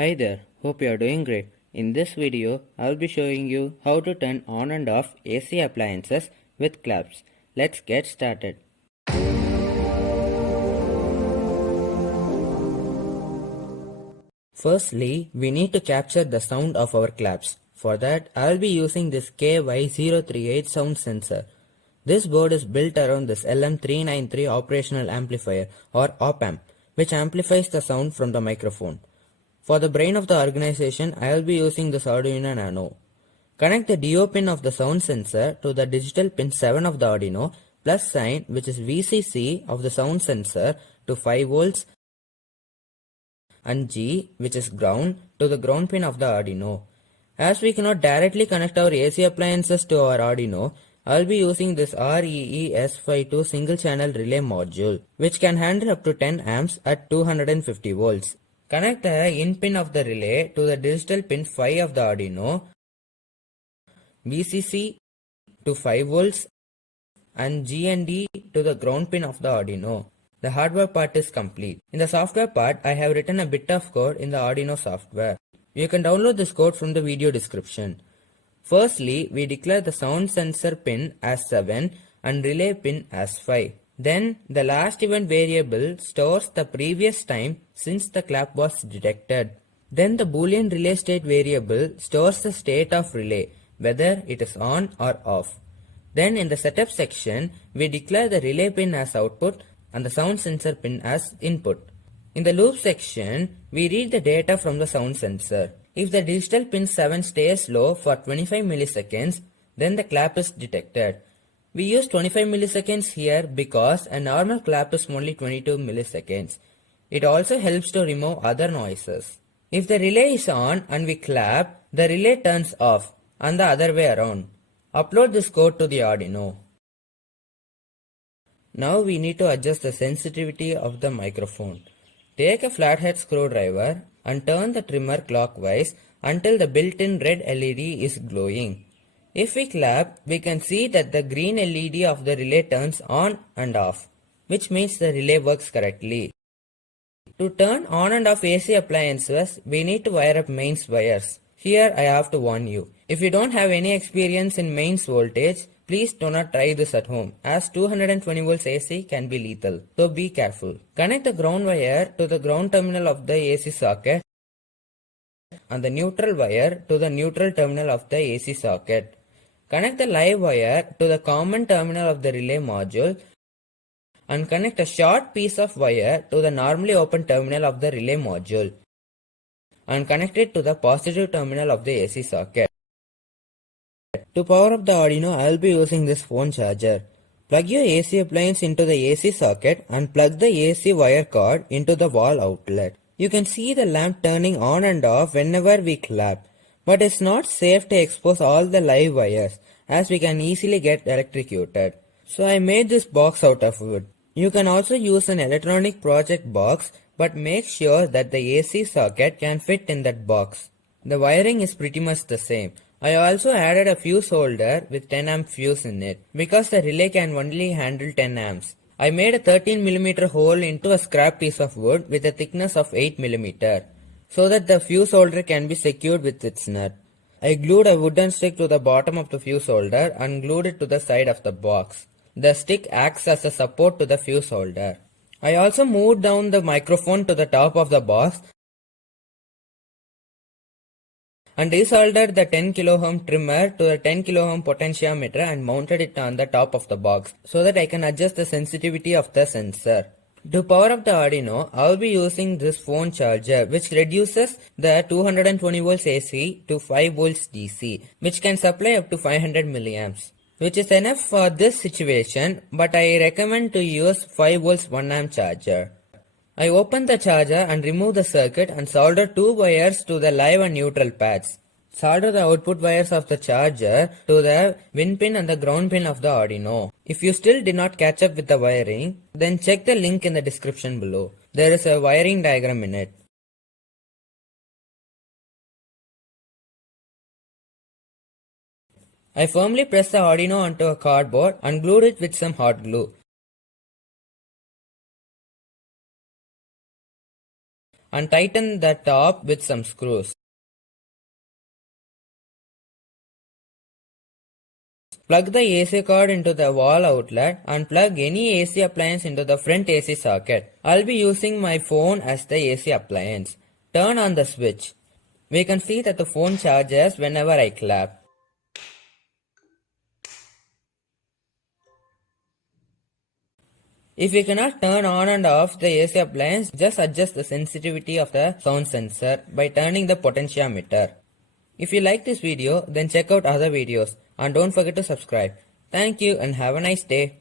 Hi there, hope you are doing great. In this video, I will be showing you how to turn on and off AC appliances with clamps. Let's get started. Firstly, we need to capture the sound of our claps. For that, I will be using this KY038 sound sensor. This board is built around this LM393 operational amplifier or op-amp, which amplifies the sound from the microphone. For the brain of the organization, I will be using this Arduino Nano. Connect the DO pin of the sound sensor to the digital pin 7 of the Arduino, plus sign, which is VCC of the sound sensor, to 5 volts, and G, which is ground, to the ground pin of the Arduino. As we cannot directly connect our AC appliances to our Arduino, I will be using this REES52 single channel relay module, which can handle up to 10 amps at 250 volts. Connect the in pin of the relay to the digital pin 5 of the Arduino, VCC to 5 volts, and G and D to the ground pin of the Arduino. The hardware part is complete. In the software part, I have written a bit of code in the Arduino software. You can download this code from the video description. Firstly, we declare the sound sensor pin as 7 and relay pin as 5. Then, the last event variable stores the previous time since the clap was detected. Then the boolean relay state variable stores the state of relay, whether it is on or off. Then in the setup section, we declare the relay pin as output and the sound sensor pin as input. In the loop section, we read the data from the sound sensor. If the digital pin 7 stays low for 25 milliseconds, then the clap is detected. We use 25 milliseconds here because a normal clap is only 22 milliseconds. It also helps to remove other noises. If the relay is on and we clap, the relay turns off and the other way around. Upload this code to the Arduino. Now we need to adjust the sensitivity of the microphone. Take a flathead screwdriver and turn the trimmer clockwise until the built-in red LED is glowing. If we clap, we can see that the green LED of the relay turns on and off, which means the relay works correctly. To turn on and off AC appliances, we need to wire up mains wires. Here I have to warn you. If you don't have any experience in mains voltage, please do not try this at home, as 220 volts AC can be lethal, so be careful. Connect the ground wire to the ground terminal of the AC socket and the neutral wire to the neutral terminal of the AC socket. Connect the live wire to the common terminal of the relay module and connect a short piece of wire to the normally open terminal of the relay module and connect it to the positive terminal of the AC socket. To power up the Arduino, I will be using this phone charger. Plug your AC appliance into the AC socket and plug the AC wire cord into the wall outlet. You can see the lamp turning on and off whenever we clap, but it's not safe to expose all the live wires as we can easily get electrocuted. So I made this box out of wood. You can also use an electronic project box, but make sure that the AC socket can fit in that box. The wiring is pretty much the same. I also added a fuse holder with 10 amp fuse in it because the relay can only handle 10 amps. I made a 13mm hole into a scrap piece of wood with a thickness of 8mm so that the fuse holder can be secured with its nut. I glued a wooden stick to the bottom of the fuse holder and glued it to the side of the box. The stick acts as a support to the fuse holder. I also moved down the microphone to the top of the box and desoldered the 10 kΩ trimmer to the 10 kΩ potentiometer and mounted it on the top of the box so that I can adjust the sensitivity of the sensor. To power up the Arduino, I will be using this phone charger which reduces the 220 volts AC to 5 volts DC, which can supply up to 500 milliamps, which is enough for this situation, but I recommend to use 5 volts 1 amp charger. I open the charger and remove the circuit and solder 2 wires to the live and neutral pads. Solder the output wires of the charger to the win pin and the ground pin of the Arduino. If you still did not catch up with the wiring, then check the link in the description below. There is a wiring diagram in it. I firmly pressed the Arduino onto a cardboard and glued it with some hot glue. and tighten the top with some screws. Plug the AC cord into the wall outlet and plug any AC appliance into the front AC socket. I'll be using my phone as the AC appliance. Turn on the switch. We can see that the phone charges whenever I clap. If you cannot turn on and off the AC appliance, just adjust the sensitivity of the sound sensor by turning the potentiometer. If you like this video, then check out other videos and don't forget to subscribe. Thank you and have a nice day.